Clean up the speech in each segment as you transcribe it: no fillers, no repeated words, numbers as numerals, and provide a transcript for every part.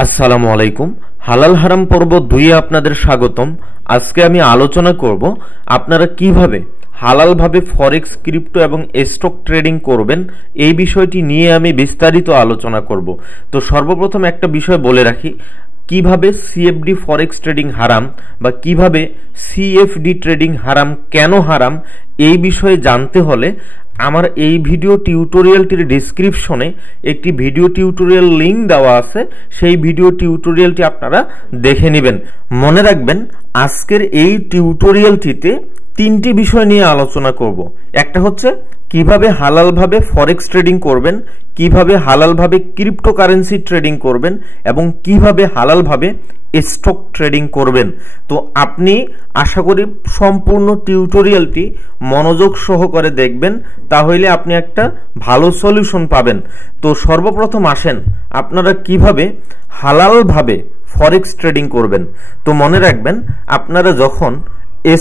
আসসালামু আলাইকুম। হালাল হারাম পর্ব 2 এ আপনাদের স্বাগতম। আজকে আমি আলোচনা করব আপনারা কিভাবে হালালভাবে ফরেক্স, ক্রিপ্টো এবং স্টক ট্রেডিং করবেন। এই বিষয়টি নিয়ে আমি বিস্তারিত আলোচনা করব। তো সর্বপ্রথম একটা বিষয় বলে রাখি, কিভাবে সিএফডি ফরেক্স ট্রেডিং হারাম বা কিভাবে সিএফডি ট্রেডিং হারাম, কেন হারাম, এই বিষয়ে জানতে হলে আমার এই ভিডিও টিউটোরিয়ালটির ডেসক্রিপশনে একটি ভিডিও টিউটোরিয়াল লিঙ্ক দেওয়া আছে, সেই ভিডিও টিউটোরিয়ালটি আপনারা দেখে নেবেন। মনে রাখবেন, আজকের এই টিউটোরিয়ালটিতে 3টি বিষয় নিয়ে আলোচনা করব। একটা হচ্ছে কিভাবে হালালভাবে ফরেক্স ট্রেডিং করবেন, কিভাবে হালালভাবে ক্রিপ্টোকারেন্সি ট্রেডিং করবেন এবং কিভাবে হালালভাবে স্টক ট্রেডিং করবেন। তো আপনি আশা করি সম্পূর্ণ টিউটোরিয়ালটি মনোযোগ সহকারে দেখবেন, তাহলে আপনি একটা ভালো সলিউশন পাবেন। তো সর্বপ্রথম আসেন আপনারা কিভাবে হালালভাবে ফরেক্স ট্রেডিং করবেন। তো মনে রাখবেন, আপনারা যখন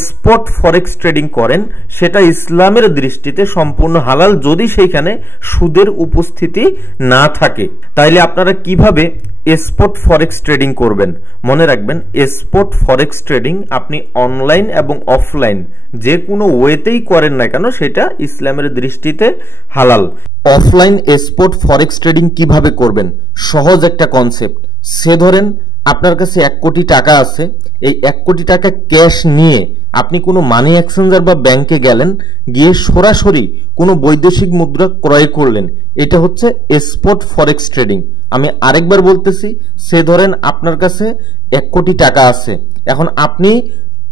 স্পট ফরেক্স ট্রেডিং করেন সেটা ইসলামের দৃষ্টিতে সম্পূর্ণ হালাল, যদি সেইখানে সুদের উপস্থিতি না থাকে। তাইলে আপনারা কিভাবে স্পট ফরেক্স ট্রেডিং করবেন? মনে রাখবেন, স্পট ফরেক্স ট্রেডিং আপনি অনলাইন এবং অফলাইন যে কোনো ওয়েতেই করেন না কেন, সেটা ইসলামের দৃষ্টিতে হালাল। অফলাইন স্পট ফরেক্স ট্রেডিং কিভাবে করবেন? সহজ একটা কনসেপ্ট। সে ধরেন আপনার কাছে 1 কোটি টাকা আছে, এই 1 কোটি টাকা ক্যাশ নিয়ে আপনি কোনো মানি এক্সচেঞ্জার বা ব্যাংকে গেলেন, গিয়ে সরাসরি কোনো বৈদেশিক মুদ্রা ক্রয় করলেন। এটা হচ্ছে স্পট ফরেক্স ট্রেডিং। আমি আরেকবার বলতেছি, সে ধরেন আপনার কাছে 1 কোটি টাকা আছে, এখন আপনি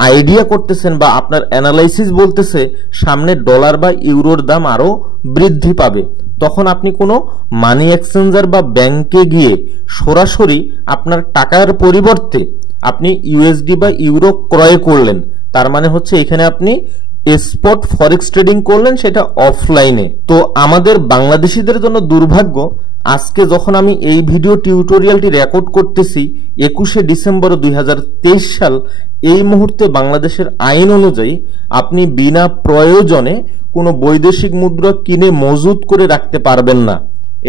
আইডিয়া করতেছেন বা আপনার অ্যানালাইসিস বলতেছে সামনে ডলার বা ইউরোর দাম আরো বৃদ্ধি পাবে, তখন আপনি কোনো মানি এক্সচেঞ্জার বা ব্যাংকে গিয়ে সরাসরি আপনার টাকার পরিবর্তে আপনি ইউএসডি বা ইউরো ক্রয় করলেন। তার মানে হচ্ছে এখানে আপনি স্পট ফরেক্স ট্রেডিং করলেন, সেটা অফলাইনে। তো আমাদের বাংলাদেশিদের জন্য দুর্ভাগ্য, আজকে যখন আমি এই ভিডিও টিউটোরিয়ালটি রেকর্ড করতেছি 21শে ডিসেম্বর 2023 সাল, এই মুহূর্তে বাংলাদেশের আইন অনুযায়ী আপনি বিনা প্রয়োজনে কোনো বৈদেশিক মুদ্রা কিনে মজুত করে রাখতে পারবেন না।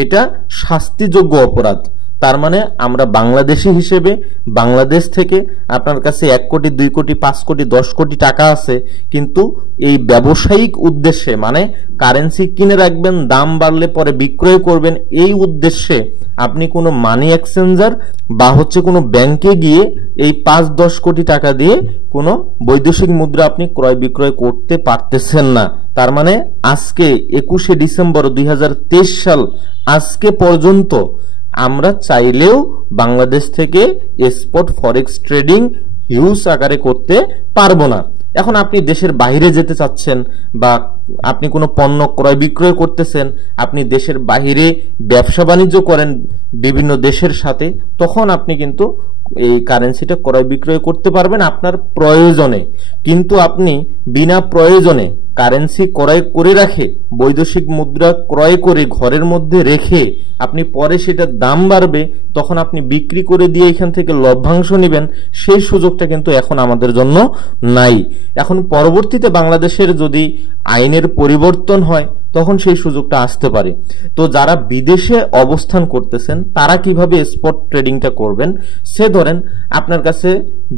এটা শাস্তিযোগ্য অপরাধ। তার মানে আমরা বাংলাদেশি হিসেবে বাংলাদেশ থেকে আপনার কাছে 1 কোটি, 2 কোটি, 5 কোটি, 10 কোটি টাকা আছে, কিন্তু এই ব্যবসায়িক উদ্দেশ্যে, মানে কারেন্সি কিনে রাখবেন, দাম বাড়লে পরে বিক্রয় করবেন, এই উদ্দেশ্যে আপনি কোনো মানি এক্সচেঞ্জার বা হচ্ছে কোনো ব্যাংকে গিয়ে এই 5-10 কোটি টাকা দিয়ে কোনো বৈদেশিক মুদ্রা আপনি ক্রয় বিক্রয় করতে পারতেছেন না। তার মানে আজকে 21শে ডিসেম্বর 2023 সাল, আজকে পর্যন্ত আমরা চাইলেও বাংলাদেশ থেকে স্পট ফরেক্স ট্রেডিং হিউজ আকারে করতে পারবো না। এখন আপনি দেশের বাইরে যেতে চাচ্ছেন বা আপনি কোনো পণ্য ক্রয় বিক্রয় করতেছেন, আপনি দেশের বাইরে ব্যবসা বাণিজ্য করেন বিভিন্ন দেশের সাথে, তখন আপনি কিন্তু এই কারেন্সিটা ক্রয় বিক্রয় করতে পারবেন আপনার প্রয়োজনে। কিন্তু আপনি বিনা প্রয়োজনে কারেন্সি ক্রয় করে রাখে, বৈদেশিক মুদ্রা ক্রয় করে ঘরের মধ্যে রেখে আপনি পরে সেটার দাম বাড়বে, তখন আপনি বিক্রি করে দিয়ে এখান থেকে লভ্যাংশ নেবেন, সেই সুযোগটা কিন্তু এখন আমাদের জন্য নাই। এখন পরবর্তীতে বাংলাদেশের যদি আইনের পরিবর্তন হয় তখন সেই সুযোগটা আসতে পারে। তো যারা বিদেশে অবস্থান করতেছেন তারা কিভাবে স্পট ট্রেডিংটা করবেন? সে ধরেন আপনার কাছে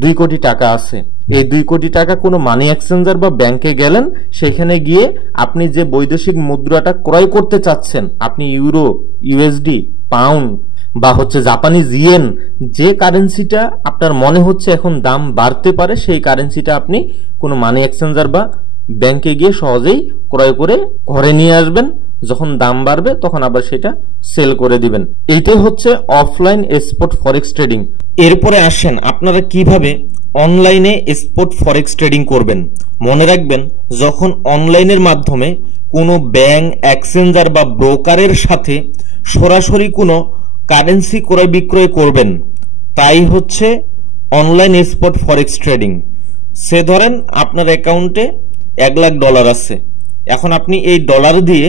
2 কোটি টাকা আছে, এই 2 কোটি টাকা কোনো মানি এক্সচেঞ্জার বা ব্যাংকে গেলেন, সেখানে গিয়ে আপনি যে বৈদেশিক মুদ্রাটা ক্রয় করতে চাচ্ছেন, আপনি ইউরো, ইউএসডি, পাউন্ড বা হচ্ছে জাপানিজ ইয়েন, যে কারেন্সিটা আপনার মনে হচ্ছে এখন দাম বাড়তে পারে, সেই কারেন্সিটা আপনি কোনো মানি এক্সচেঞ্জার বা ব্যাংকে গিয়ে সহজেই ক্রয় করে ঘরে নিয়ে আসবেন। যখন দাম বাড়বে তখন আবার সেটা সেল করে দিবেন। এইটাই হচ্ছে অফলাইন স্পট ফরেক্স ট্রেডিং। এরপরে আসেন আপনারা কিভাবে অনলাইনে স্পট ফরেক্স ট্রেডিং করবেন। মনে রাখবেন, যখন অনলাইনের মাধ্যমে কোনো ব্যাংক, এক্সচেঞ্জার বা ব্রোকারের সাথে সরাসরি কোনো কারেন্সি ক্রয় বিক্রয় করবেন, তাই হচ্ছে অনলাইন স্পট ফরেক্স ট্রেডিং। সে ধরেন আপনার অ্যাকাউন্টে $1,00,000 আছে, এখন আপনি এই ডলার দিয়ে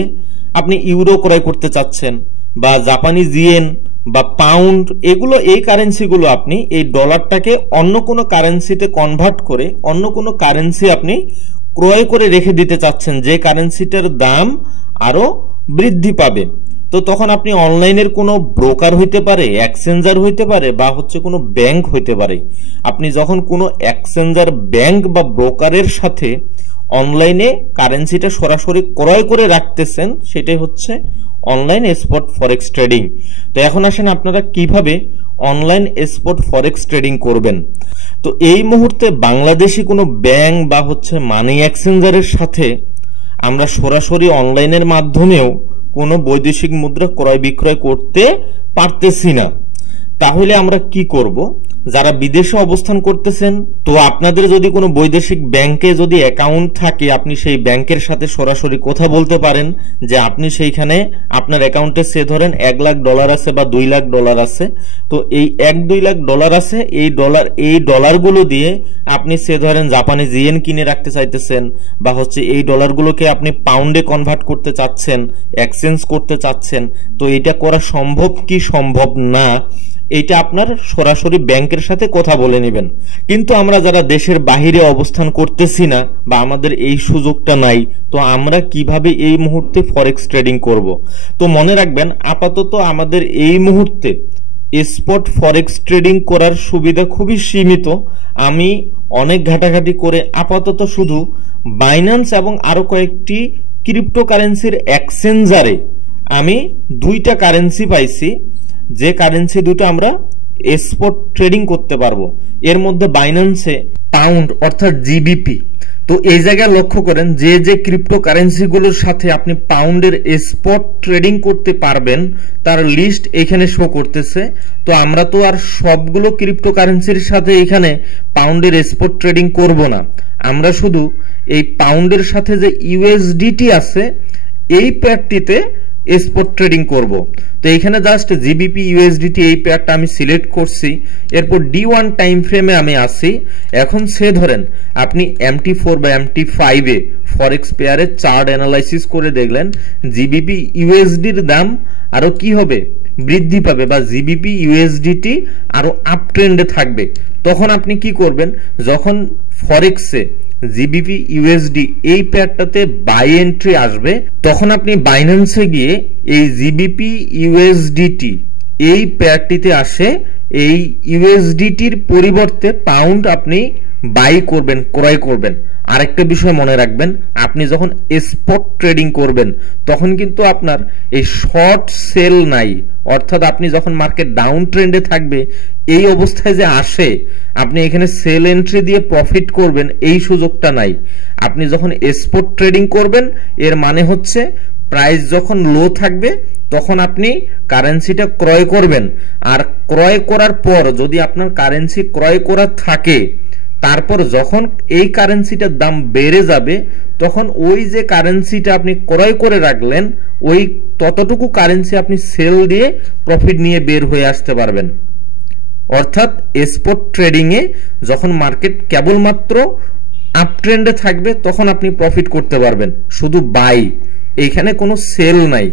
আপনি ইউরো ক্রয় করতে চাচ্ছেন বা জাপানিজ ইয়েন বা পাউন্ড, এগুলো, এই কারেন্সিগুলো আপনি এই ডলারটাকে অন্য কোনো কারেন্সিতে কনভার্ট করে অন্য কোনো কারেন্সি আপনি ক্রয় করে রেখে দিতে চাচ্ছেন, যে কারেন্সিটার দাম আরো বৃদ্ধি পাবে। তো তখন আপনি অনলাইনের কোনো ব্রোকার হইতে পারে, এক্সচেঞ্জার হইতে পারে, বা হচ্ছে কোনো ব্যাংক হইতে পারে। আপনি যখন কোনো এক্সচেঞ্জার, ব্যাংক বা ব্রোকারের সাথে অনলাইনে কারেন্সিটা সরাসরি ক্রয় করে রাখতেছেন, সেটাই হচ্ছে অনলাইন স্পট ফরেক্স ট্রেডিং। তো এখন আসেন আপনারা কিভাবে অনলাইন স্পট ফরেক্স ট্রেডিং করবেন। তো এই মুহূর্তে বাংলাদেশি কোনো ব্যাংক বা হচ্ছে মানি এক্সচেঞ্জারের সাথে আমরা সরাসরি অনলাইনের মাধ্যমেও কোনো বৈদেশিক মুদ্রা ক্রয় বিক্রয় করতে পারতেছি না। তাহলে আমরা কি করব? যারা বিদেশে অবস্থান করতেছেন, তো আপনাদের যদি কোনো বৈদেশিক ব্যাংকে যদি অ্যাকাউন্ট থাকে, আপনি সেই ব্যাংকের সাথে সরাসরি কথা বলতে পারেন যে আপনি সেইখানে আপনার অ্যাকাউন্টে সে ধরেন $1,00,000 আছে বা $2,00,000 আছে। তো এই $1-2 লাখ আছে, এই ডলারগুলো দিয়ে আপনি সে ধরেন জাপানি ইয়েন কিনে রাখতে চাইতেছেন, বা হচ্ছে এই ডলারগুলোকে আপনি পাউন্ডে কনভার্ট করতে চাচ্ছেন, এক্সচেঞ্জ করতে চাচ্ছেন। তো এটা করা সম্ভব কি সম্ভব না, এইটা আপনার সরাসরি ব্যাংকের সাথে কথা বলে নেবেন। কিন্তু আমরা যারা দেশের বাহিরে অবস্থান করতেছি না বা আমাদের এই সুযোগটা নাই, তো আমরা কিভাবে এই মুহূর্তে ফরেক্স ট্রেডিং করব? তো মনে রাখবেন, আপাতত আমাদের এই মুহূর্তে স্পট ফরেক্স ট্রেডিং করার সুবিধা খুবই সীমিত। আমি অনেক ঘাটাঘাটি করে আপাতত শুধু বাইন্যান্স এবং আরো কয়েকটি ক্রিপ্টোকারেন্সির এক্সচেঞ্জারে আমি 2টা কারেন্সি পাইছি, যে কারেন্সি দুটো আমরা স্পট ট্রেডিং করতে পারবো। এর মধ্যে বাইন্যান্সে পাউন্ড অর্থাৎ জিবিপি। তো এই জায়গায় লক্ষ্য করেন যে ক্রিপ্টো কারেন্সি গুলোর সাথে আপনি পাউন্ডের স্পট ট্রেডিং করতে পারবেন তার লিস্ট এখানে শো করতেছে। তো আমরা তো আর সবগুলো ক্রিপ্টো কারেন্সির সাথে এখানে পাউন্ডের স্পট ট্রেডিং করব না, আমরা শুধু এই পাউন্ডের সাথে যে ইউএসডিটি আছে এই পেয়ারটিতে স্পট ট্রেডিং করব। তো এখানে জাস্ট জিবিপি ইউএসডিটি এই পেয়ারটা আমি সিলেক্ট করছি। এরপর D1 টাইম ফ্রেমে আমি আসি। এখন সে ধরেন আপনি MT4 বা MT5 এ ফরেক্স পেয়ারের চার্ট অ্যানালাইসিস করে দেখলেন জিবিপি ইউএসডির দাম আরো কি হবে, বৃদ্ধি পাবে, বা জিবিপি ইউএসডিটি আরো আপ ট্রেন্ডে থাকবে। তখন আপনি কি করবেন? যখন ফরেক্সে জিবিপি ইউএসডি এই পেয়ারটাতে বাই এন্ট্রি আসবে, তখন আপনি বাইন্যান্সে গিয়ে এই জিবিপি ইউএসডিটি এই পেয়ারটিতে আসে এই ইউএসডিটির পরিবর্তে পাউন্ড আপনি বাই করবেন, ক্রয় করবেন। আরেকটা বিষয় মনে রাখবেন, আপনি যখন স্পট ট্রেডিং করবেন তখন কিন্তু আপনার এই শর্ট সেল নাই। অর্থাৎ আপনি যখন মার্কেট ডাউন ট্রেন্ডে থাকবে এই অবস্থায় যে আসে আপনি এখানে সেল এন্ট্রি দিয়ে প্রফিট করবেন, এই সুযোগটা নাই। আপনি যখন স্পট ট্রেডিং করবেন এর মানে হচ্ছে প্রাইস যখন লো থাকবে তখন আপনি কারেন্সিটা ক্রয় করবেন, আর ক্রয় করার পর যদি আপনার কারেন্সি ক্রয় করা থাকে তারপর যখন এই কারেন্সিটার দাম বেড়ে যাবে তখন ওই যে কারেন্সিটা আপনি ক্রয় করে রাখলেন ওই ততটুকু কারেন্সি আপনি সেল দিয়ে প্রফিট নিয়ে বের হয়ে আসতে পারবেন। অর্থাৎ স্পট ট্রেডিং এ যখন মার্কেট কেবলমাত্র আপ ট্রেন্ডে থাকবে তখন আপনি প্রফিট করতে পারবেন, শুধু বাই, এখানে কোনো সেল নাই।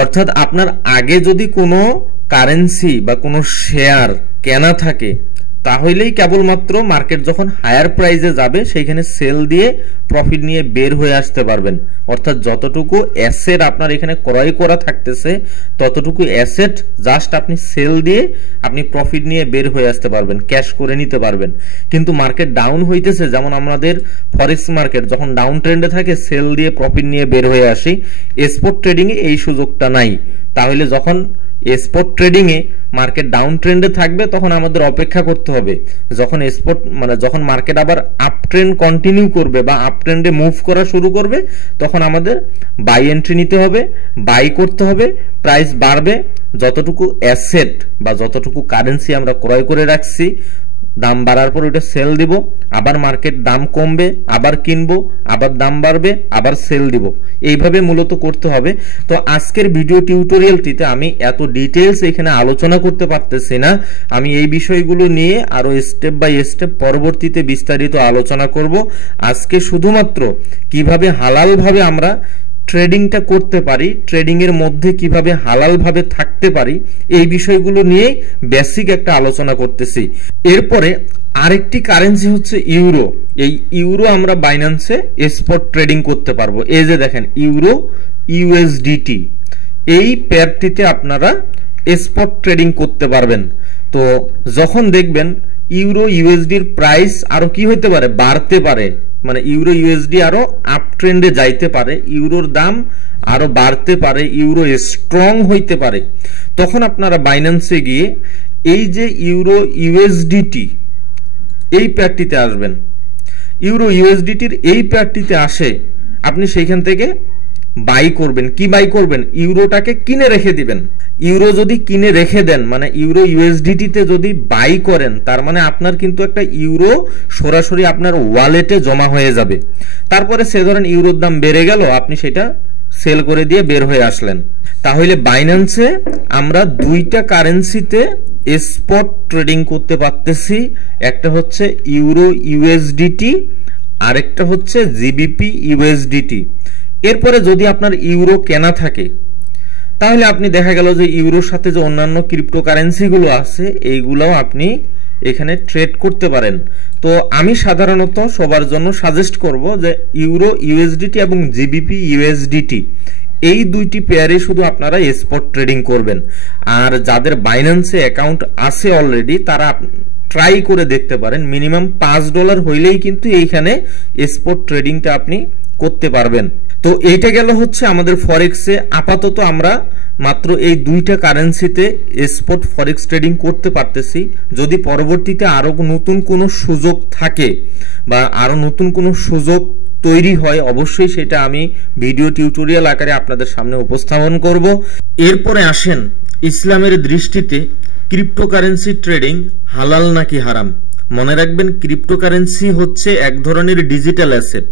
অর্থাৎ আপনার আগে যদি কোনো কারেন্সি বা কোনো শেয়ার কেনা থাকে তাহলেই কেবলমাত্র মার্কেট যখন হায়ার প্রাইসে যাবে সেইখানে সেল দিয়ে প্রফিট নিয়ে বের হয়ে আসতে পারবেন। অর্থাৎ যতটুকু অ্যাসেট আপনার এখানে ক্রয় করা থাকতেছে ততটুকু অ্যাসেট জাস্ট আপনি সেল দিয়ে আপনি প্রফিট নিয়ে বের হয়ে আসতে পারবেন, ক্যাশ করে নিতে পারবেন। কিন্তু মার্কেট ডাউন হইতেছে, যেমন আমাদের ফরেক্স মার্কেট যখন ডাউন ট্রেন্ডে থাকে সেল দিয়ে প্রফিট নিয়ে বের হয়ে আসি, স্পট ট্রেডিং এ এই সুযোগটা নাই। তাহলে যখন spot trading a market down ট্রেন্ডে থাকবে তখন আমাদের অপেক্ষা করতে হবে, যখন স্পট যখন মার্কেট আবার আপ ট্রেন্ড কন্টিনিউ করবে বা আপ ট্রেন্ডে মুভ করা শুরু করবে তখন আমাদের বাই এন্ট্রি নিতে হবে, বাই করতে হবে। প্রাইস বাড়বে, যতটুকু অ্যাসেট বা যতটুকু কারেন্সি আমরা ক্রয় করে রাখছি দাম বাড়ার পর ওটা সেল দিব, আবার মার্কেট দাম কমবে আবার কিনবো, আবার দাম বাড়বে আবার সেল দিব, এইভাবে মূলত করতে হবে। তো আজকের ভিডিও টিউটোরিয়ালটিতে আমি এত ডিটেইলস এখানে আলোচনা করতে পারতেছি না, আমি এই বিষয়গুলো নিয়ে আরো স্টেপ বাই স্টেপ পরবর্তীতে বিস্তারিত আলোচনা করব। আজকে শুধুমাত্র কিভাবে হালাল ভাবে আমরা ট্রেডিংটা করতে পারি, ট্রেডিং এর মধ্যে কিভাবে হালাল ভাবে থাকতে পারি, এই বিষয়গুলো নিয়ে বেসিক একটা আলোচনা করতেছি। এরপরে আরেকটি কারেন্সি হচ্ছে ইউরো। এই ইউরো আমরা বাইন্যান্সে স্পট ট্রেডিং করতে পারবো। এই যে দেখেন ইউরো ইউএসডিটি, এই পেয়ারটিতে আপনারা স্পট ট্রেডিং করতে পারবেন। তো যখন দেখবেন ইউরো ইউএসডির প্রাইস আরো কি হইতে পারে, বাড়তে পারে, মানে ইউরো ইউএসডি আরো আপ ট্রেন্ডে যাইতে পারে, ইউরোর দাম আরো বাড়তে পারে, ইউরো স্ট্রং হইতে পারে, তখন আপনারা বাইন্যান্সে গিয়ে এই যে ইউরো ইউএসডিটি এই পেয়ারটিতে আসবেন। ইউরো ইউএসডিটির এই পেয়ারটিতে আসে আপনি সেইখান থেকে বাই করবেন। কি বাই করবেন? ইউরোটাকে কিনে রেখে দিবেন। ইউরো যদি কিনে রেখে দেন, মানে ইউরো ইউএসডিটিতে যদি বাই করেন, তার মানে আপনার কিন্তু একটা ইউরো সরাসরি আপনার ওয়ালেটে জমা হয়ে যাবে। তারপরে সে ধরেন ইউরোর দাম বেড়ে গেল, আপনি সেটা সেল করে দিয়ে বের হয়ে আসলেন। তাহলে বাইন্যান্সে আমরা দুইটা কারেন্সিতে স্পট ট্রেডিং করতে পারতেছি। একটা হচ্ছে ইউরো ইউএসডিটি, আরেকটা হচ্ছে জিবিপি ইউএসডিটি। এরপরে যদি আপনার ইউরো কেনা থাকে, তাহলে আপনি দেখা গেল যে ইউরোর সাথে যে অন্যান্য ক্রিপ্টোকারেন্সিগুলো আছে এইগুলোও আপনি এখানে ট্রেড করতে পারেন। তো আমি সাধারণত সবার জন্য সাজেস্ট করব যে ইউরো ইউএসডিটি এবং জিবিপি ইউএসডিটি এই দুইটি পেয়ারে শুধু আপনারা স্পট ট্রেডিং করবেন। আর যাদের বাইন্যান্সে অ্যাকাউন্ট আছে অলরেডি, তারা ট্রাই করে দেখতে পারেন। মিনিমাম $5 হইলেই কিন্তু এইখানে স্পট ট্রেডিংটা আপনি করতে পারবেন। তো এইটা গেল হচ্ছে আমাদের ফরেক্সে আপাতত আমরা মাত্র এই দুইটা কারেন্সিতে স্পট ফরেক্স ট্রেডিং করতে পারতেছি। যদি পরবর্তীতে আরো নতুন কোনো সুযোগ থাকে বা আরো নতুন কোনো সুযোগ তৈরি হয়, অবশ্যই সেটা আমি ভিডিও টিউটোরিয়াল আকারে আপনাদের সামনে উপস্থাপন করব। এরপরে আসেন ইসলামের দৃষ্টিতে ক্রিপ্টোকারেন্সি ট্রেডিং হালাল নাকি হারাম। মনে রাখবেন, ক্রিপ্টোকারেন্সি হচ্ছে এক ধরনের ডিজিটাল অ্যাসেট,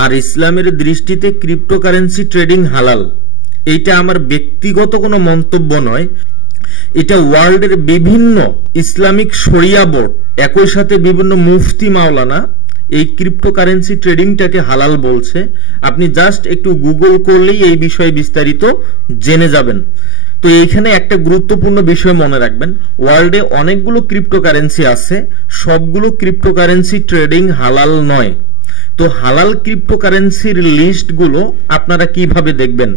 আর ইসলামের দৃষ্টিতে ক্রিপ্টোকারেন্সি ট্রেডিং হালাল। এইটা আমার ব্যক্তিগত কোনো মন্তব্য নয়, এটা ওয়ার্ল্ডের বিভিন্ন ইসলামিক শরিয়া বোর্ড, একই সাথে বিভিন্ন মুফতি মাওলানা এই ক্রিপ্টোকারেন্সি ট্রেডিংটাকে হালাল বলছে। আপনি জাস্ট একটু গুগল করলেই এই বিষয়ে বিস্তারিত জেনে যাবেন। তো এইখানে একটা গুরুত্বপূর্ণ বিষয় মনে রাখবেন, ওয়ার্ল্ডে অনেকগুলো ক্রিপ্টোকারেন্সি আছে, সবগুলো ক্রিপ্টোকারেন্সি ট্রেডিং হালাল নয়। তো হালাল ক্রিপ্টোকারেন্সির লিস্টগুলো আপনারা কিভাবে দেখবেন?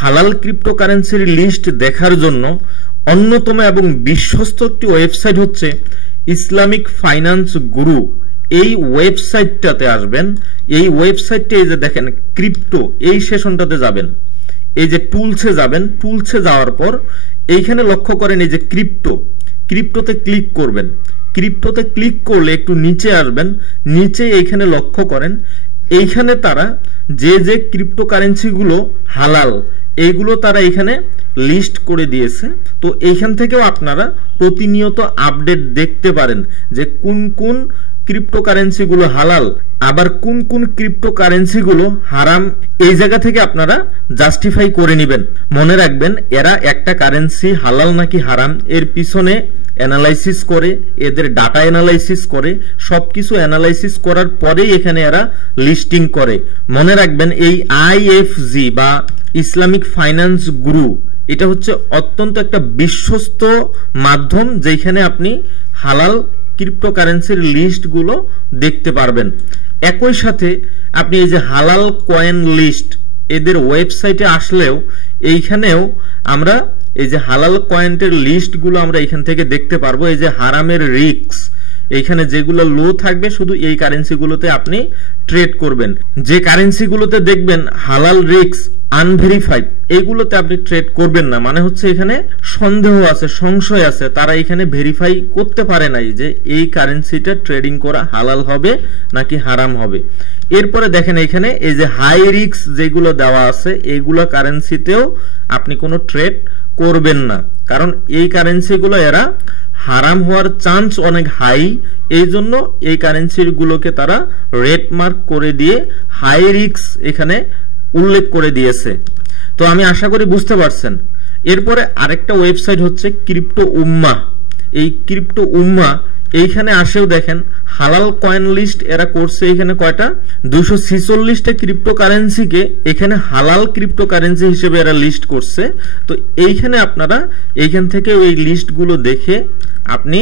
হালাল ক্রিপ্টোকারেন্সির লিস্ট দেখার জন্য অন্যতম এবং বিশ্বস্ত একটি ওয়েবসাইট হচ্ছে ইসলামিক ফাইন্যান্স গুরু। এই ওয়েবসাইটটাতে আসবেন। এই ওয়েবসাইটটা এই যে দেখেন ক্রিপ্টো, এই সেশনটাতে যাবেন, এই যে টুলসে যাবেন। টুলসে যাওয়ার পর এইখানে লক্ষ্য করেন এই যে ক্রিপ্টোতে ক্লিক করবেন। ক্রিপ্টোতে ক্লিক করলে একটু নিচে আসবেন, নিচে এইখানে লক্ষ্য করেন এইখানে তারা যে ক্রিপ্টোকারেন্সি গুলো হালাল এইগুলো তারা এখানে লিস্ট করে দিয়েছে। তো এইখান থেকেও আপনারা প্রতিনিয়ত আপডেট দেখতে পারেন যে কোন কোন ক্রিপ্টোকারেন্সি গুলো হালাল, আবার কোন কোন ক্রিপ্টোকারেন্সি গুলো হারাম। এই জায়গা থেকে আপনারা জাস্টিফাই করে নেবেন। মনে রাখবেন, এরা একটা কারেন্সি হালাল নাকি হারাম এর পিছনে অ্যানালাইসিস করে, এদের ডাটা অ্যানালাইসিস করে, সবকিছু অ্যানালাইসিস করার পরেই এখানে এরা লিস্টিং করে। মনে রাখবেন, এই আইএফজি বা ইসলামিক ফাইন্যান্স গুরু এটা হচ্ছে অত্যন্ত একটা বিশ্বস্ত মাধ্যম, যেখানে আপনি হালাল ক্রিপ্টোকারেন্সির লিস্টগুলো দেখতে পারবেন। একই সাথে আপনি এই যে হালাল কয়েন লিস্ট এদের ওয়েবসাইটে আসলেও এইখানেও আমরা এই যে হালাল কয়েনের লিস্টগুলো আমরা এখান থেকে দেখতে পারবো। এই যে হারামের রিস্ক এইখানে যেগুলো লো থাকবে শুধু এই কারেন্সিগুলোতে আপনি ট্রেড করবেন। যে কারেন্সিগুলোতে দেখবেন হালাল রিস্ক আনভেরিফাইড এইগুলোতে আপনি ট্রেড করবেন না। মানে হচ্ছে এখানে সন্দেহ আছে, সংশয় আছে, তারা এখানে ভেরিফাই করতে পারে নাই যে এই কারেন্সিটা ট্রেডিং করা হালাল হবে নাকি হারাম হবে। এরপরে দেখেন এখানে এই যে হাই রিস্ক যেগুলো দেওয়া আছে এইগুলো কারেন্সিতেও আপনি কোনো ট্রেড করবেন না, কারণ এই কারেন্সিগুলো এরা হারাম হওয়ার চান্স অনেক হাই। এই জন্য এই কারেন্সিগুলোকে তারা রেড মার্ক করে দিয়ে হাই রিস্ক এখানে উল্লেখ করে দিয়েছে। তো আমি আশা করি বুঝতে পারছেন। এরপরে আরেকটা ওয়েবসাইট হচ্ছে ক্রিপ্টো উম্মা। এই ক্রিপ্টো উম্মা এইখানে আসেও দেখেন হালাল কয়েন লিস্ট এরা করছে। এখানে কয়টা 246টা ক্রিপ্টোকারেন্সিকে এখানে হালাল ক্রিপ্টোকারেন্সি হিসেবে এরা লিস্ট করছে। তো এইখানে আপনারা এইখান থেকে ওই লিস্টগুলো দেখে আপনি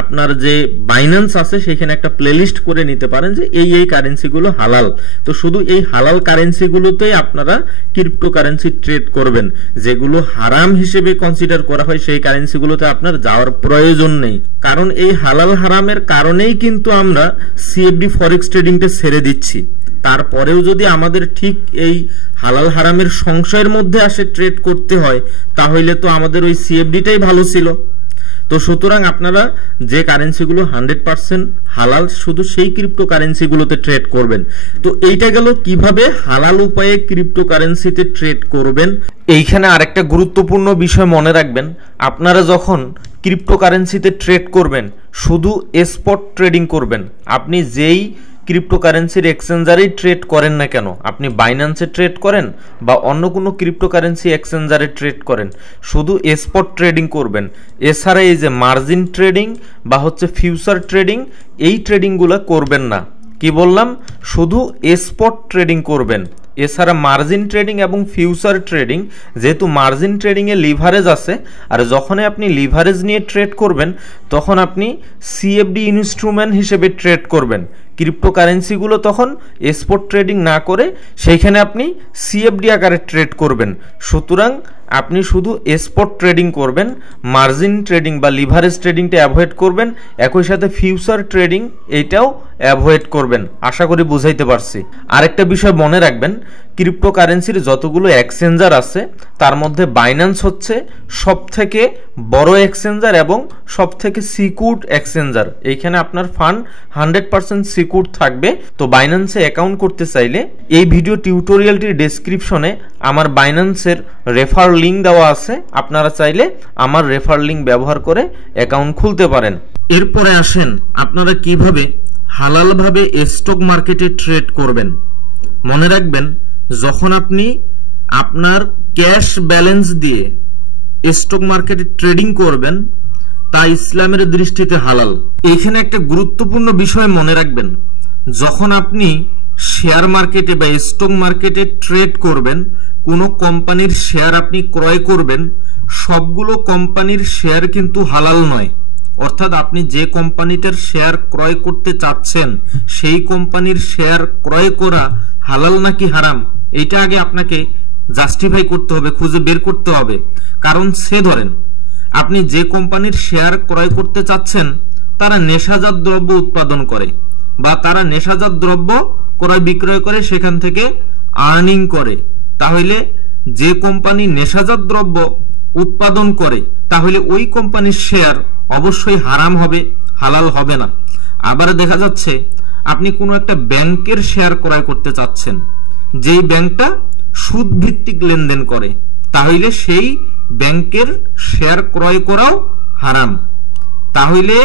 আপনার যে বাইন্যান্স আছে সেখানে একটা প্লেলিস্ট করে নিতে পারেন যে এই কারেন্সিগুলো হালাল। তো শুধু এই হালাল কারেন্সিগুলোতেই আপনারা ক্রিপ্টোকারেন্সি ট্রেড করবেন। যেগুলো হারাম হিসেবে কনসিডার করা হয় সেই কারেন্সিগুলোতে আপনার যাওয়ার প্রয়োজন নেই। কারণ এই হালাল হারামের কারণেই কিন্তু আমরা সিএফডি ফরেক্স ট্রেডিংটা ছেড়ে দিচ্ছি। তারপরেও যদি আমাদের ঠিক এই হালাল হারামের সংশয়ের মধ্যে আসে ট্রেড করতে হয়, তাহলে তো আমাদের ওই সিএফডিটাই ভালো ছিল। তো সুতরাং আপনারা যে কারেন্সিগুলো 100% হালাল, শুধু সেই ক্রিপ্টো কারেন্সিগুলোতে ট্রেড করবেন। তো এইটা গেল কিভাবে হালাল উপায়ে ক্রিপ্টো কারেন্সিতে ট্রেড করবেন। এইখানে আরেকটা গুরুত্বপূর্ণ বিষয় মনে রাখবেন, আপনারা যখন ক্রিপ্টো কারেন্সিতে ট্রেড করবেন শুধু স্পট ট্রেডিং করবেন। আপনি যেই ক্রিপ্টোকারেন্সির এক্সচেঞ্জারেই ট্রেড করেন না কেন, আপনি বাইন্যান্সে ট্রেড করেন বা অন্য কোনো ক্রিপ্টোকারেন্সি এক্সচেঞ্জারে ট্রেড করেন, শুধু স্পট ট্রেডিং করবেন। এছাড়া এই যে মার্জিন ট্রেডিং বা হচ্ছে ফিউচার ট্রেডিং, এই ট্রেডিংগুলো করবেন না। কি বললাম? শুধু স্পট ট্রেডিং করবেন। এছাড়া মার্জিন ট্রেডিং এবং ফিউচার ট্রেডিং, যেহেতু মার্জিন ট্রেডিংয়ে লিভারেজ আছে, আর যখনই আপনি লিভারেজ নিয়ে ট্রেড করবেন তখন আপনি সিএফডি ইনস্ট্রুমেন্ট হিসেবে ট্রেড করবেন। ক্রিপ্টোকারেন্সিগুলো তখন স্পট ট্রেডিং না করে সেইখানে আপনি সিএফডি আকারে ট্রেড করবেন। সুতরাং আপনি শুধু স্পট ট্রেডিং করবেন, মার্জিন ট্রেডিং বা লিভারেজ ট্রেডিংটা অ্যাভয়েড করবেন, একই সাথে ফিউচার ট্রেডিং এইটাও অ্যাভয়েড করবেন। আশা করি বুঝাইতে পারছি। আরেকটা বিষয় মনে রাখবেন, ক্রিপ্টোকারেন্সির যতগুলো এক্সচেঞ্জার আছে তার মধ্যে বাইন্যান্স হচ্ছে সবথেকে বড় এক্সচেঞ্জার এবং সবথেকে সিকিউরড এক্সচেঞ্জার। এইখানে আপনার ফান্ড 100% সিকিউর থাকবে। তো বাইন্যান্সে অ্যাকাউন্ট করতে চাইলে এই ভিডিও টিউটোরিয়ালটির ডেসক্রিপশনে আমার বাইন্যান্সের রেফার লিঙ্ক দেওয়া আছে, আপনারা চাইলে আমার রেফার লিঙ্ক ব্যবহার করে অ্যাকাউন্ট খুলতে পারেন। এরপরে আসেন আপনারা কিভাবে হালালভাবে স্টক মার্কেটে ট্রেড করবেন। মনে রাখবেন, যখন আপনি আপনার ক্যাশ ব্যালেন্স দিয়ে স্টক মার্কেটে ট্রেডিং করবেন তা ইসলামের দৃষ্টিতে হালাল। এখানে একটা গুরুত্বপূর্ণ বিষয় মনে রাখবেন, যখন আপনি শেয়ার মার্কেটে বা স্টক মার্কেটে ট্রেড করবেন, কোনো কোম্পানির শেয়ার আপনি ক্রয় করবেন, সবগুলো কোম্পানির শেয়ার কিন্তু হালাল নয়। অর্থাৎ আপনি যে কোম্পানিটার শেয়ার ক্রয় করতে চাচ্ছেন সেই কোম্পানির শেয়ার ক্রয় করা হালাল নাকি হারাম, এইটা আগে আপনাকে জাস্টিফাই করতে হবে, খুঁজে বের করতে হবে। কারণ সে ধরেন আপনি যে কোম্পানির শেয়ার ক্রয় করতে চাচ্ছেন তারা নেশাজাত দ্রব্য উৎপাদন করে বা তারা নেশাজাত দ্রব্য ক্রয় বিক্রয় করে সেখান থেকে আর্নিং করে, তাহলে যে কোম্পানি নেশাজাত দ্রব্য উৎপাদন করে তাহলে ওই কোম্পানির শেয়ার অবশ্যই হারাম হবে, হালাল হবে না। আবার দেখা যাচ্ছে আপনি কোনো একটা ব্যাংকের শেয়ার ক্রয় করতে চাচ্ছেন, যেই ব্যাংকটা সুদ ভিত্তিক লেনদেন করে, তাহলে সেই ব্যাংকের শেয়ার ক্রয় করাও হারাম। তাহলে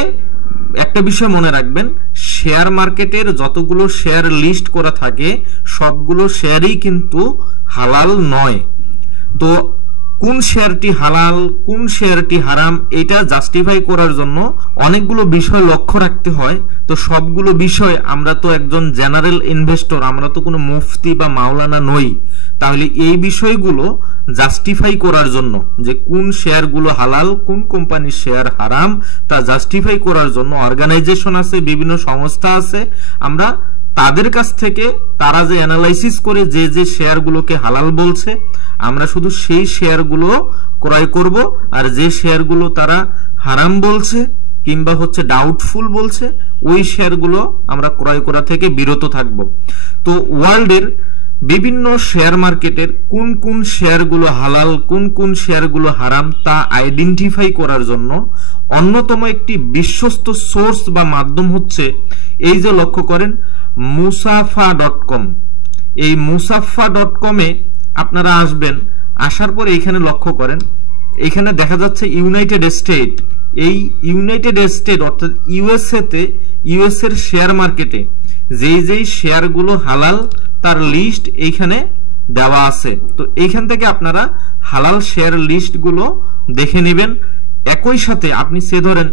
একটা বিষয় মনে রাখবেন, শেয়ার মার্কেটের যতগুলো শেয়ার লিস্ট করা থাকে সবগুলো শেয়ারই কিন্তু হালাল নয়। তো কোন শেয়ারটি হালাল কোন শেয়ারটি হারাম এটা জাস্টিফাই করার জন্য অনেকগুলো বিষয় লক্ষ্য রাখতে হয়। তো সবগুলো বিষয়, আমরা তো একজন জেনারেল ইনভেস্টর, আমরা তো কোনো মুফতি বা মাওলানা নই। তাহলে এই বিষয়গুলো জাস্টিফাই করার জন্য যে কোন শেয়ারগুলো হালাল কোন কোম্পানির শেয়ার হারাম তা জাস্টিফাই করার জন্য অর্গানাইজেশন আছে, বিভিন্ন সংস্থা আছে, আমরা তাদের কাছ থেকে তারা যে অ্যানালাইসিস করে যে যে শেয়ারগুলোকে হালাল বলছে আমরা শুধু সেই শেয়ারগুলো ক্রয় করব, আর যে শেয়ারগুলো তারা হারাম বলছে কিংবা হচ্ছে ডাউটফুল বলছে ওই শেয়ারগুলো আমরা ক্রয় করা থেকে বিরত থাকব। তো ওয়ার্ল্ডের বিভিন্ন শেয়ার মার্কেটের কোন কোন শেয়ারগুলো হালাল কোন কোন শেয়ারগুলো হারাম তা আইডেন্টিফাই করার জন্য অন্যতম একটি বিশ্বস্ত সোর্স বা মাধ্যম হচ্ছে এই যে লক্ষ্য করেন মুসাফা.com। এই মুসাফা.com-এ আপনারা আসবেন, আসার পরে এখানে লক্ষ্য করেন, এখানে দেখা যাচ্ছে ইউনাইটেড স্টেট। এই ইউনাইটেড স্টেট অর্থাৎ ইউএসএ-তে ইউএস-এর শেয়ার মার্কেটে যেই যেই শেয়ারগুলো হালাল তার লিস্ট এইখানে দেওয়া আছে। তো এইখান থেকে আপনারা হালাল শেয়ার লিস্টগুলো দেখে নেবেন। একই সাথে আপনি সে ধরেন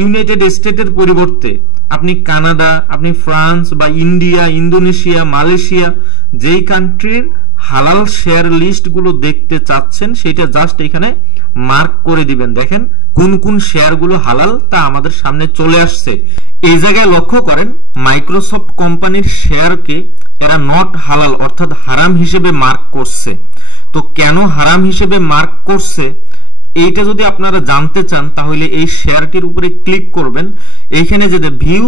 ইউনাইটেড স্টেটের পরিবর্তে আপনি কানাডা, আপনি ফ্রান্স বা ইন্ডিয়া, ইন্দোনেশিয়া, মালয়েশিয়া যেই কান্ট্রির হালাল শেয়ার লিস্ট গুলো দেখতে চাচ্ছেন সেটা জাস্ট এখানে মার্ক করে দিবেন। দেখেন কোন কোন শেয়ার গুলো হালাল তা আমাদের সামনে চলে আসছে। এই জায়গায় লক্ষ্য করেন মাইক্রোসফট কোম্পানির শেয়ারকে এরা নট হালাল অর্থাৎ হারাম হিসেবে মার্ক করছে। তো কেন হারাম হিসেবে মার্ক করছে এইটা যদি আপনারা জানতে চান তাহলে এই শেয়ারটির উপরে ক্লিক করবেন। এইখানে যে ভিউ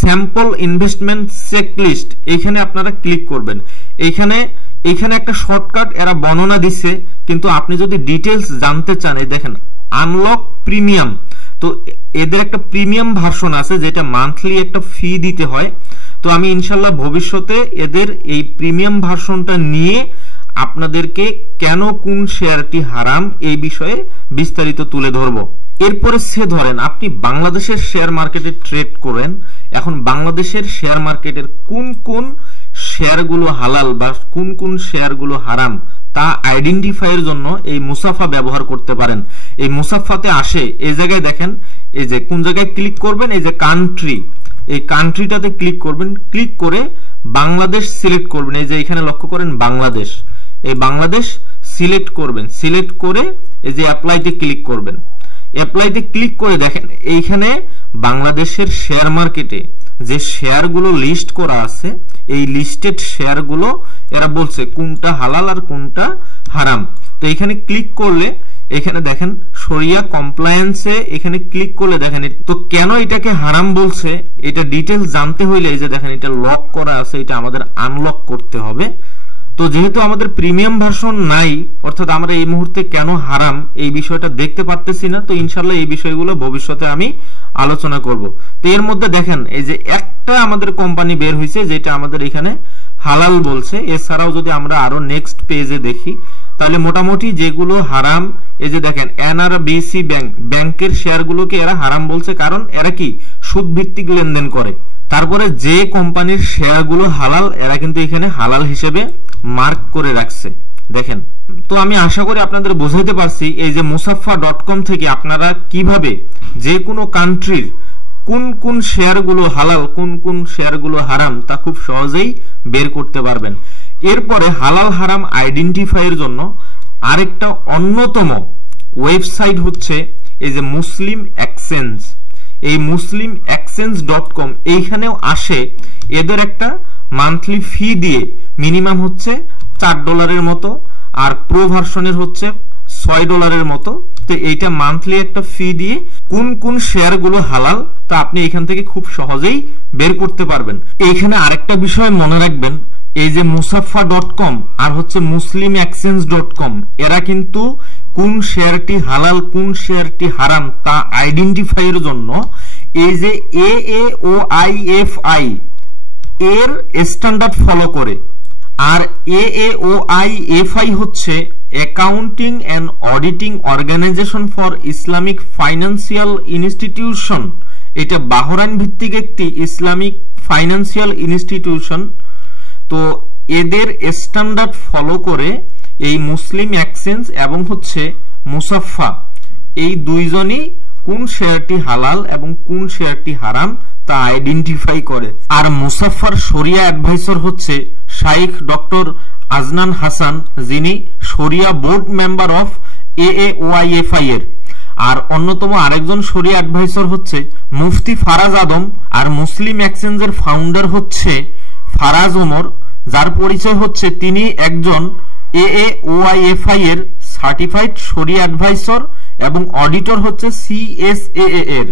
স্যাম্পল ইনভেস্টমেন্ট চেকলিস্ট এখানে আপনারা ক্লিক করবেন। এখানে একটা শর্টকাট এরা বর্ণনা দিছে, কিন্তু আপনি যদি ডিটেইলস জানতে চান এই দেখেন আনলক প্রিমিয়াম। তো এদের একটা প্রিমিয়াম ভার্সন আছে যেটা মান্থলি একটা ফি দিতে হয়। তো আমি ইনশাল্লাহ ভবিষ্যতে এদের এই প্রিমিয়াম ভার্সনটা নিয়ে আপনাদেরকে কেন কোন শেয়ারটি হারাম এই বিষয়ে বিস্তারিত তুলে ধরবো। এরপরে ধরেন আপনি বাংলাদেশের শেয়ার মার্কেটে ট্রেড করেন, এখন বাংলাদেশের শেয়ার মার্কেটের কোন কোন শেয়ারগুলো হালাল বা কোন কোন শেয়ারগুলো হারাম তা আইডেন্টিফাইয়ের জন্য এই মুসাফা ব্যবহার করতে পারেন। এই মুসাফাতে আসে এই জায়গায় দেখেন এই যে কোন জায়গায় ক্লিক করবেন, এই যে কান্ট্রি, এই কান্ট্রিটাতে ক্লিক করবেন। ক্লিক করে বাংলাদেশ সিলেক্ট করবেন। এই যে এখানে লক্ষ্য করেন বাংলাদেশ, এই বাংলাদেশ সিলেক্ট করবেন। সিলেক্ট করে এই যে অ্যাপ্লাইতে ক্লিক করবেন। অ্যাপ্লাইতে ক্লিক করে দেখেন এইখানে বাংলাদেশের শেয়ার মার্কেটে যে শেয়ারগুলো লিস্ট করা আছে এই লিস্টেড শেয়ারগুলো এরা বলছে কোনটা হালাল আর কোনটা হারাম। তো এখানে ক্লিক করলে এখানে দেখেন শরিয়া কমপ্লায়েন্সে এখানে ক্লিক করলে দেখেন তো কেন এটাকে হারাম বলছে এটা ডিটেইলস জানতে হইলে এই যে দেখেন এটা লক করা আছে, এটা আমাদের আনলক করতে হবে। তো যেহেতু আমাদের প্রিমিয়াম ভার্সন নাই অর্থাৎ আমরা এই মুহূর্তে কেন হারাম এই বিষয়টা দেখতে পারতেছি না। তো ইনশাল্লাহ এই বিষয়গুলো ভবিষ্যতে আমি আলোচনা করব। তো এর মধ্যে দেখেন এই যে একটা আমাদের কোম্পানি বের হয়েছে যেটা আমাদের এখানে হালাল বলছে। এছাড়াও যদি আমরা আরো নেক্সট পেজে দেখি তাহলে মোটামুটি যেগুলো হারাম এই যে দেখেন এনআরবিসি ব্যাংকের শেয়ারগুলোকে এরা হারাম বলছে, কারণ এরা কি সুদ ভিত্তিক লেনদেন করে। তারপরে যে কোম্পানির শেয়ারগুলো হালাল এরা কিন্তু এখানে হালাল হিসেবে মার্ক করে রাখছে দেখেন। তো আমি আশা করি আপনাদের বোঝাইতে পারছি এই যে মুসাফা.com থেকে আপনারা কিভাবে যে কোনো কান্ট্রির কোন কোন শেয়ারগুলো হালাল কোন কোন শেয়ারগুলো হারাম তা খুব সহজেই বের করতে পারবেন। এরপরে হালাল হারাম আইডেন্টিফাইয়ের জন্য আরেকটা অন্যতম ওয়েবসাইট হচ্ছে এই যে মুসলিম এক্সচেঞ্জ। এই মুসলিম এক্সচেঞ্জ.com এইখানেও আসে এদের একটা মান্থলি ফি দিয়ে মিনিমাম হচ্ছে $4 মতো আর প্রো ভার্সনের হচ্ছে $6 মতো। তো এইটা মান্থলি একটা ফি দিয়ে কোন কোন শেয়ারগুলো হালাল তা আপনি এখান থেকে খুব সহজেই বের করতে পারবেন। এইখানে আরেকটা বিষয় মনে রাখবেন এই যে মুসাফা.com আর হচ্ছে মুসলিম এক্সচেঞ্জ.com এরা কিন্তু কোন শেয়ারটি হালাল কোন শেয়ারটি হারাম তা আইডেন্টিফাইয়ের জন্য এই যে AAOIFI এর স্ট্যান্ডার্ড ফলো করে। আর AAOIFI হচ্ছে accounting and auditing organization for Islamic financial institution. এটা বাহরাইন ভিত্তিক একটি ইসলামিক ফাইন্যান্সিয়াল ইনস্টিটিউশন। তো এদের স্ট্যান্ডার্ড ফলো করে এই মুসলিম এক্সচেঞ্জ এবং হচ্ছে মুসাফা এই দুইজনই কোন শেয়ারটি হালাল এবং কোন শেয়ারটি হারাম তা আইডেন্টিফাই করে। আর মুসাফার শরিয়া অ্যাডভাইসর হচ্ছে শাইখ ডক্টর আজনান হাসান, যিনি শরিয়া বোর্ড মেম্বার অফ AAOIFI এর। আর অন্যতম আরেকজন শরিয়া অ্যাডভাইসর হচ্ছে মুফতি ফারাজ আদম। আর মুসলিম এক্সচেঞ্জের ফাউন্ডার হচ্ছে ফারাজ ওমর, যার পরিচয় হচ্ছে তিনি একজন AAOIFI এর সার্টিফাইড শরিয়া অ্যাডভাইসর এবং অডিটর হচ্ছে CSAA এর।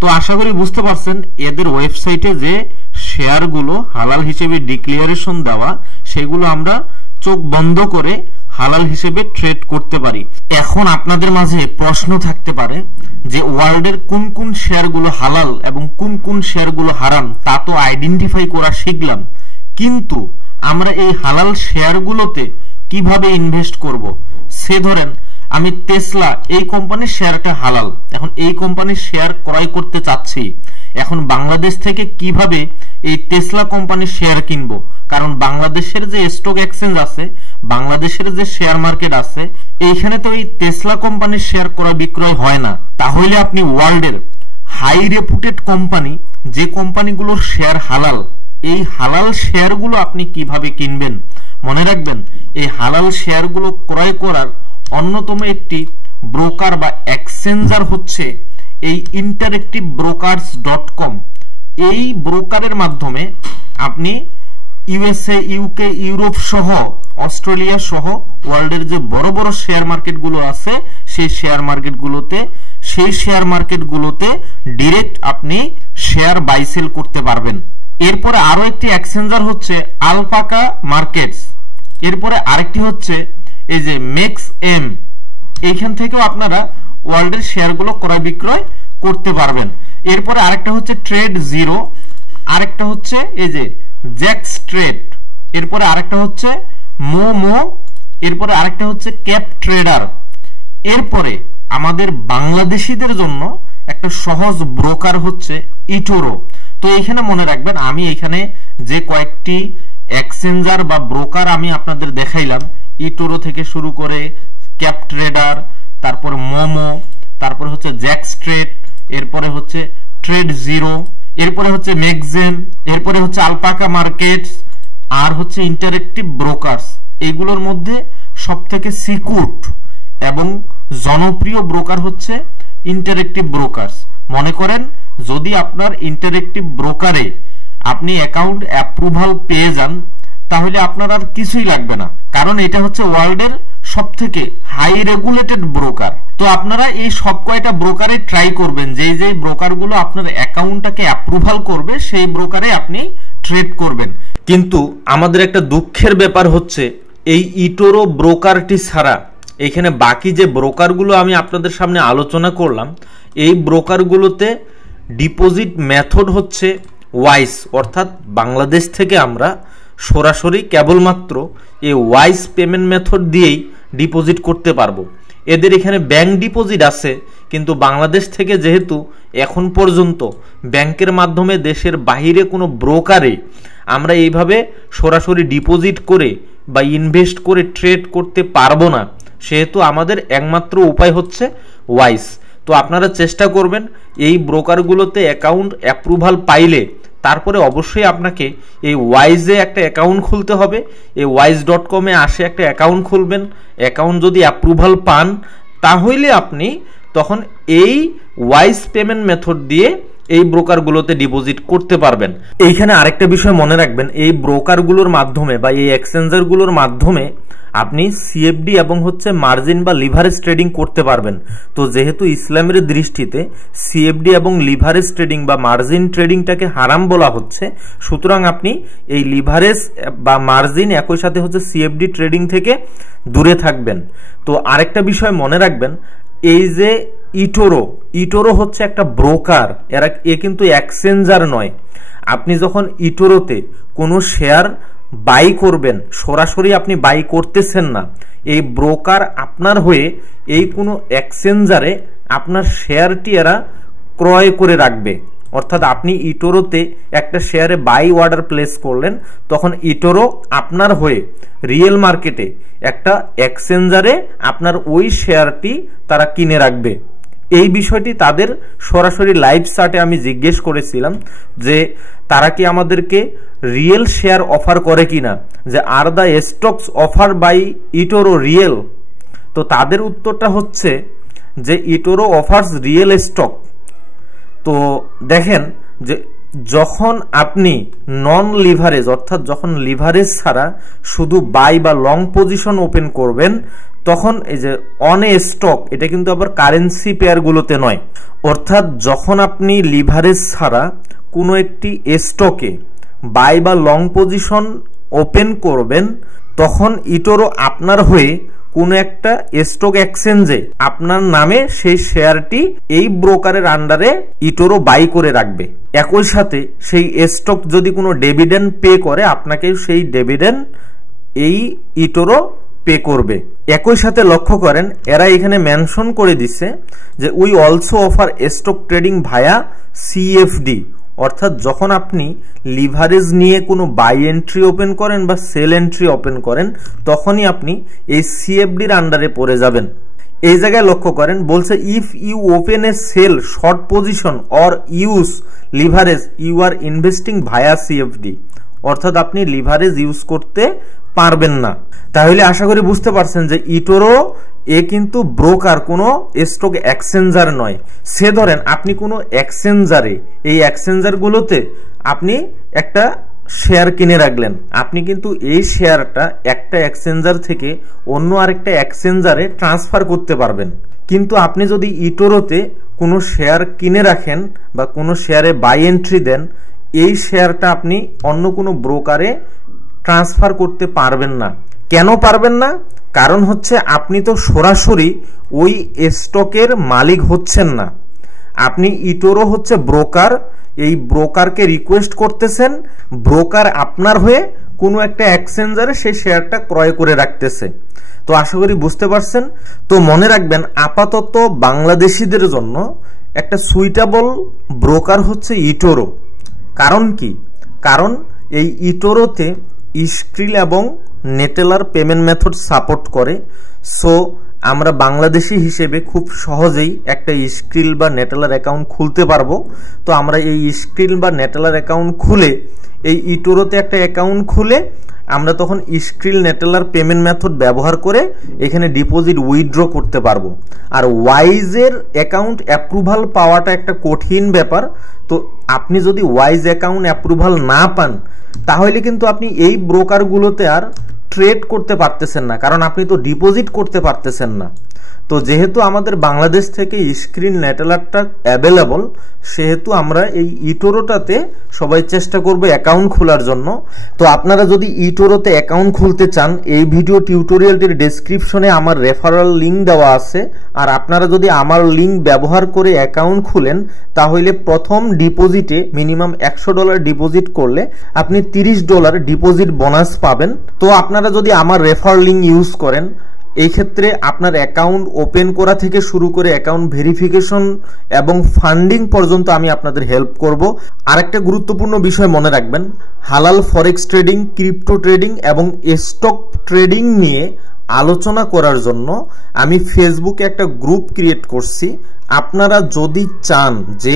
তো আশা করি বুঝতে পারছেন এদের ওয়েবসাইটে যে শেয়ারগুলো হালাল হিসেবে ডিক্লারেশন দেওয়া সেগুলো আমরা চোখ বন্ধ করে হালাল হিসেবে ট্রেড করতে পারি। এখন আপনাদের মাঝে প্রশ্ন থাকতে পারে যে ওয়ার্ল্ডের কোন কোন শেয়ারগুলো হালাল এবং কোন কোন শেয়ারগুলো হারাম তা তো আইডেন্টিফাই করা শিখলাম, কিন্তু আমরা এই হালাল শেয়ারগুলোতে কিভাবে ইনভেস্ট করব? সে ধরেন আমি টেসলা এই কোম্পানির শেয়ারটা হালাল, এখন এই কোম্পানির শেয়ার ক্রয় করতে চাচ্ছি। এখন বাংলাদেশ থেকে কিভাবে এই টেসলা কোম্পানির শেয়ার কিনবো? কারণ বাংলাদেশের যে স্টক এক্সচেঞ্জ আছে, বাংলাদেশের যে শেয়ার মার্কেট আছে, এইখানে তো এই টেসলা কোম্পানির শেয়ার ক্রয় বিক্রয় হয় না। তাহলে আপনি ওয়ার্ল্ডের হাই রেপুটেড কোম্পানি যে কোম্পানিগুলোর শেয়ার হালাল এই হালাল শেয়ারগুলো আপনি কিভাবে কিনবেন? মনে রাখবেন এই হালাল শেয়ারগুলো ক্রয় করার অন্যতম একটি ব্রোকার বা এক্সচেঞ্জার হচ্ছে এই interactivebrokers.com। এই ব্রোকারের মাধ্যমে আপনি ইউএসএ, ইউকে, ইউরোপ সহ অস্ট্রেলিয়া সহ ওয়ার্ল্ডের যে বড় বড় শেয়ার মার্কেটগুলো আছে সেই শেয়ার মার্কেটগুলোতে ডিরেক্ট আপনি শেয়ার বাই সেল করতে পারবেন। এরপরে আরো একটি এক্সচেঞ্জার হচ্ছে আলপাকা মার্কেটস। এরপরে আরেকটি হচ্ছে এই যে মেক্স এম। এইখান থেকেও আপনারা ওয়ার্ল্ডের শেয়ারগুলো ক্রয় বিক্রয় করতে পারবেন। এরপরে আরেকটা হচ্ছে ট্রেড জিরো, আরেকটা হচ্ছে এই যে জ্যাক্স ট্রেড, এরপরে আরেকটা হচ্ছে মোমো, এরপরে আরেকটা হচ্ছে ক্যাপ ট্রেডার। এরপরে আমাদের বাংলাদেশিদের জন্য একটা সহজ ব্রোকার হচ্ছে ইটোরো। তো এখানে মনে রাখবেন আমি এখানে যে কয়েকটি এক্সচেঞ্জার বা ব্রোকার আমি আপনাদের দেখাইলাম, ইটোরো থেকে শুরু করে ক্যাপ ট্রেডার, তারপর মোমো, তারপরে হচ্ছে জ্যাক্স ট্রেড, এরপরে হচ্ছে ট্রেড জিরো, এরপরে হচ্ছে মেক্সেম, এরপরে হচ্ছে আলপাকা মার্কেটস, আর হচ্ছে ইন্টারেক্টিভ ব্রোকার্স। এইগুলোর মধ্যে সবথেকে সিকিউরড এবং জনপ্রিয় ব্রোকার হচ্ছে ইন্টারেক্টিভ ব্রোকার্স। মনে করেন যদি আপনার ইন্টারেক্টিভ ব্রোকারে আপনি অ্যাকাউন্ট অ্যাপ্রুভাল পেয়ে যান তাহলে আপনার আর কিছুই লাগবে না, কারণ এটা হচ্ছে ওয়ার্ল্ডের সবথেকে হাই রেগুলেটেড ব্রোকার। তো আপনারা এই সব কয়টা ব্রোকারে ট্রাই করবেন, যে ব্রোকারগুলো আপনার অ্যাকাউন্টটাকে অ্যাপ্রুভাল করবে সেই ব্রোকারে আপনি ট্রেড করবেন। কিন্তু আমাদের একটা দুঃখের ব্যাপার হচ্ছে এই ইটোরো ব্রোকারটি ছাড়া এখানে বাকি যে ব্রোকারগুলো আমি আপনাদের সামনে আলোচনা করলাম এই ব্রোকারগুলোতে ডিপোজিট মেথড হচ্ছে ওয়াইস, অর্থাৎ বাংলাদেশ থেকে আমরা সরাসরি কেবলমাত্র এই ওয়াইস পেমেন্ট মেথড দিয়েই ডিপোজিট করতে পারবো। এদের এখানে ব্যাংক ডিপোজিট আছে, কিন্তু বাংলাদেশ থেকে যেহেতু এখন পর্যন্ত ব্যাংকের মাধ্যমে দেশের বাইরে কোনো ব্রোকারে আমরা এইভাবে সরাসরি ডিপোজিট করে বা ইনভেস্ট করে ট্রেড করতে পারবো না, সেহেতু আমাদের একমাত্র উপায় হচ্ছে ওয়াইস। তো আপনারা চেষ্টা করবেন এই ব্রোকারগুলোতে অ্যাকাউন্ট অ্যাপ্রুভাল পাইলে তারপরে অবশ্যই আপনাকে এই ওয়াইজে একটা অ্যাকাউন্ট খুলতে হবে। এই wise.com আসে একটা অ্যাকাউন্ট খুলবেন। অ্যাকাউন্ট যদি অ্যাপ্রুভাল পান তাহলে আপনি তখন এই ওয়াইজ পেমেন্ট মেথড দিয়ে এই ব্রোকারগুলোতে ডিপোজিট করতে পারবেন। এইখানে আরেকটা বিষয় মনে রাখবেন, এই ব্রোকারগুলোর মাধ্যমে বা এই এক্সচেঞ্জারগুলোর মাধ্যমে আপনি সিএফডি এবং হচ্ছে মার্জিন বা লিভারেজ ট্রেডিং করতে পারবেন। তো যেহেতু ইসলামের দৃষ্টিতে সিএফডি এবং লিভারেজ ট্রেডিং বা মার্জিন ট্রেডিংটাকে হারাম বলা হচ্ছে, সুতরাং আপনি এই লিভারেজ বা মার্জিন একই সাথে হচ্ছে সিএফডি ট্রেডিং থেকে দূরে থাকবেন। তো আরেকটা বিষয় মনে রাখবেন, এই যে ইটোরো হচ্ছে একটা ব্রোকার, এ কিন্তু এক্সচেঞ্জার নয়। আপনি যখন ইটোরোতে কোনো শেয়ার বাই করবেন সরাসরি আপনি বাই করতেছেন না, এই ব্রোকার আপনার হয়ে এই কোনো এক্সচেঞ্জারে আপনার শেয়ারটি এরা ক্রয় করে রাখবে। অর্থাৎ আপনি ইটোরোতে একটা শেয়ারে বাই অর্ডার প্লেস করলেন, তখন ইটোরো আপনার হয়ে রিয়েল মার্কেটে একটা এক্সচেঞ্জারে আপনার ওই শেয়ারটি তারা কিনে রাখবে। এই বিষয়টি তাদের সরাসরি লাইভ চার্টে আমি জিজ্ঞেস করেছিলাম যে তারা কি আমাদেরকে রিয়েল শেয়ার অফার করে কিনা, যে are the stocks offer by eToro real. তো তাদের উত্তরটা হচ্ছে যে ইটোরো অফার্স রিয়েল স্টক। তো দেখেন যে যখন আপনি নন লিভারেজ অর্থাৎ যখন লিভারেজ ছাড়া শুধু বাই বা লং পজিশন ওপেন করবেন তখন এই যে অন এ স্টক, এটা কিন্তু আবার কারেন্সি পেয়ারগুলোতে নয়। অর্থাৎ যখন আপনি লিভারেজ ছাড়া কোনো একটি স্টকে বাই বা লং পজিশন ওপেন করবেন তখন ইটোরো আপনার হয়ে কোনো একটা স্টক এক্সচেঞ্জে আপনার নামে সেই শেয়ারটি এই ব্রোকারের আন্ডারে ইটোরো বাই করে রাখবে। একই সাথে সেই স্টক যদি কোনো ডিভিডেন্ড পে করে আপনাকে সেই ডিভিডেন্ড এই ইটোরো পে করবে। একই সাথে লক্ষ্য করেন এরা এখানে মেনশন করে দিচ্ছে যে we also offer stock trading via CFD. অর্থাৎ যখন আপনি লিভারেজ নিয়ে কোনো বাই এন্ট্রি ওপেন করেন বা সেল এন্ট্রি ওপেন করেন তখনই আপনি এই সিএফডির আন্ডারে পড়ে যাবেন। এই জায়গায় লক্ষ্য করেন বলছে if you open a sell short position or use leverage you are investing via CFD. অর্থাৎ আপনি লিভারেজ ইউজ করতে পারবেন না। তাহলে আশা করি বুঝতে পারছেন যে ইটোরো এ কিন্তু ব্রোকার, কোনো স্টক এক্সচেঞ্জার নয়। সে ধরেন আপনি কোনো এক্সচেঞ্জারে, এই এক্সচেঞ্জারগুলোতে আপনি একটা শেয়ার কিনে রাখলেন, আপনি কিন্তু এই শেয়ারটা একটা এক্সচেঞ্জার থেকে অন্য আরেকটা এক্সচেঞ্জারে ট্রান্সফার করতে পারবেন। কিন্তু আপনি যদি ইটোরোতে কোনো শেয়ার কিনে রাখেন বা কোনো শেয়ারে বাই এন্ট্রি দেন, এই শেয়ারটা আপনি অন্য কোনো ব্রোকারে ট্রান্সফার করতে পারবেন না। কেন পারবেন না? কারণ হচ্ছে আপনি তো সরাসরি ওই স্টকের মালিক হচ্ছেন না। আপনি ইটোরো হচ্ছে ব্রোকার, এই ব্রোকারকে রিকোয়েস্ট করতেছেন, ব্রোকার আপনার হয়ে কোনো একটা এক্সচেঞ্জারে সেই শেয়ারটা ক্রয় করে রাখতেছে। তো আশা করি বুঝতে পারছেন। তো মনে রাখবেন, আপাতত বাংলাদেশিদের জন্য একটা সুইটেবল ব্রোকার হচ্ছে ইটোরো। কারণ কি? কারণ এই ইটোরোতে স্ক্রিল এবং নেটেলার পেমেন্ট মেথড সাপোর্ট করে। সো আমরা বাংলাদেশি হিসেবে খুব সহজেই একটা স্ক্রিল বা নেটেলার অ্যাকাউন্ট খুলতে পারবো। তো আমরা এই স্ক্রিল বা নেটেলার অ্যাকাউন্ট খুলে, এই ইটোরোতে একটা অ্যাকাউন্ট খুলে আমরা তখন স্ক্রিল নেটেলার পেমেন্ট মেথড ব্যবহার করে এখানে ডিপোজিট উইথড্র করতে পারবো। আর ওয়াইজের অ্যাকাউন্ট অ্যাপ্রুভাল পাওয়াটা একটা কঠিন ব্যাপার। তো আপনি যদি ওয়াইজ অ্যাকাউন্ট অ্যাপ্রুভাল না পান, তাহলে কিন্তু আপনি এই ব্রোকারগুলোতে আর ট্রেড করতে পারতেছেন না, কারণ আপনি তো ডিপোজিট করতে পারতেছেন না। তো যেহেতু আমাদের বাংলাদেশ থেকে স্ক্রিন নেটেলারটা অ্যাভেলেবল, সেহেতু আমরা এই ইটোরোটাতে সবাই চেষ্টা করব অ্যাকাউন্ট খোলার জন্য। তো আপনারা যদি ইটোরোতে অ্যাকাউন্ট খুলতে চান, এই ভিডিও টিউটোরিয়ালটির ডেসক্রিপশনে আমার রেফারেল লিঙ্ক দেওয়া আছে। আর আপনারা যদি আমার লিঙ্ক ব্যবহার করে অ্যাকাউন্ট খুলেন, তাহলে প্রথম ডিপোজিটে মিনিমাম $100 ডিপোজিট করলে আপনি $30 ডিপোজিট বোনাস পাবেন। তো আপনারা যদি আমার রেফার লিঙ্ক ইউজ করেন, এই ক্ষেত্রে আপনার অ্যাকাউন্ট ওপেন করা থেকে শুরু করে অ্যাকাউন্ট ভেরিফিকেশন এবং ফান্ডিং পর্যন্ত আমি আপনাদের হেল্প করব। আরেকটা গুরুত্বপূর্ণ বিষয় মনে রাখবেন, হালাল ফরেক্স ট্রেডিং, ক্রিপ্টো ট্রেডিং এবং স্টক ট্রেডিং নিয়ে আলোচনা করার জন্য আমি ফেসবুকে একটা গ্রুপ ক্রিয়েট করছি। আপনারা যদি চান যে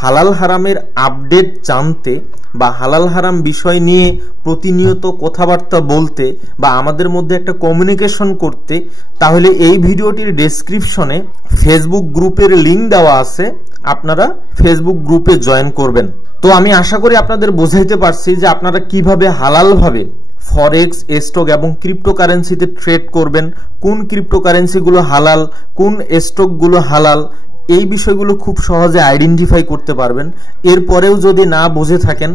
হালাল হারামের আপডেট জানতে বা হালাল হারাম বিষয় নিয়ে প্রতিনিয়ত কথাবার্তা বলতে বা আমাদের মধ্যে একটা কমিউনিকেশন করতে, তাহলে এই ভিডিওটির ডেসক্রিপশনে ফেসবুক গ্রুপের লিঙ্ক দেওয়া আছে, আপনারা ফেসবুক গ্রুপে জয়েন করবেন। তো আমি আশা করি আপনাদের বোঝাইতে পারছি যে আপনারা কিভাবে হালালভাবে ফরেক্স, স্টক এবং ক্রিপ্টোকারেন্সিতে ট্রেড করবেন, কোন ক্রিপ্টোকারেন্সিগুলো হালাল, কোন স্টকগুলো হালাল, এই বিষয়গুলো খুব সহজে আইডেন্টিফাই করতে পারবেন। এরপরেও যদি না বুঝে থাকেন,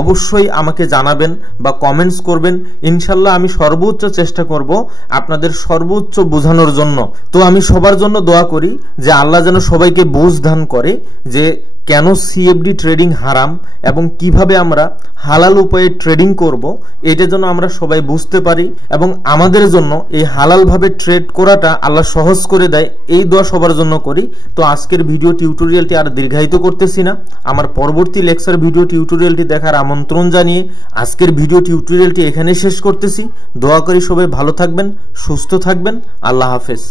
অবশ্যই আমাকে জানাবেন বা কমেন্টস করবেন। ইনশাল্লাহ আমি সর্বোচ্চ চেষ্টা করব আপনাদের সর্বোচ্চ বোঝানোর জন্য। তো আমি সবার জন্য দোয়া করি যে আল্লাহ যেন সবাইকে বুঝ দান করে যে কেন সিএফডি ট্রেডিং হারাম এবং কিভাবে আমরা হালাল উপায়ে ট্রেডিং করব, এটা যেন আমরা সবাই বুঝতে পারি এবং আমাদের জন্য এই হালালভাবে ট্রেড করাটা আল্লাহ সহজ করে দেয়, এই দোয়া সবার জন্য করি। তো আজকের ভিডিও টিউটোরিয়ালটি আর দীর্ঘায়িত করতেছি না, আমার পরবর্তী লেকচার ভিডিও টিউটোরিয়ালটি দেখার আমন্ত্রণ জানিয়ে আজকের ভিডিও টিউটোরিয়ালটি এখানে শেষ করতেছি। দোয়া করি সবাই ভালো থাকবেন, সুস্থ থাকবেন। আল্লাহ হাফেজ।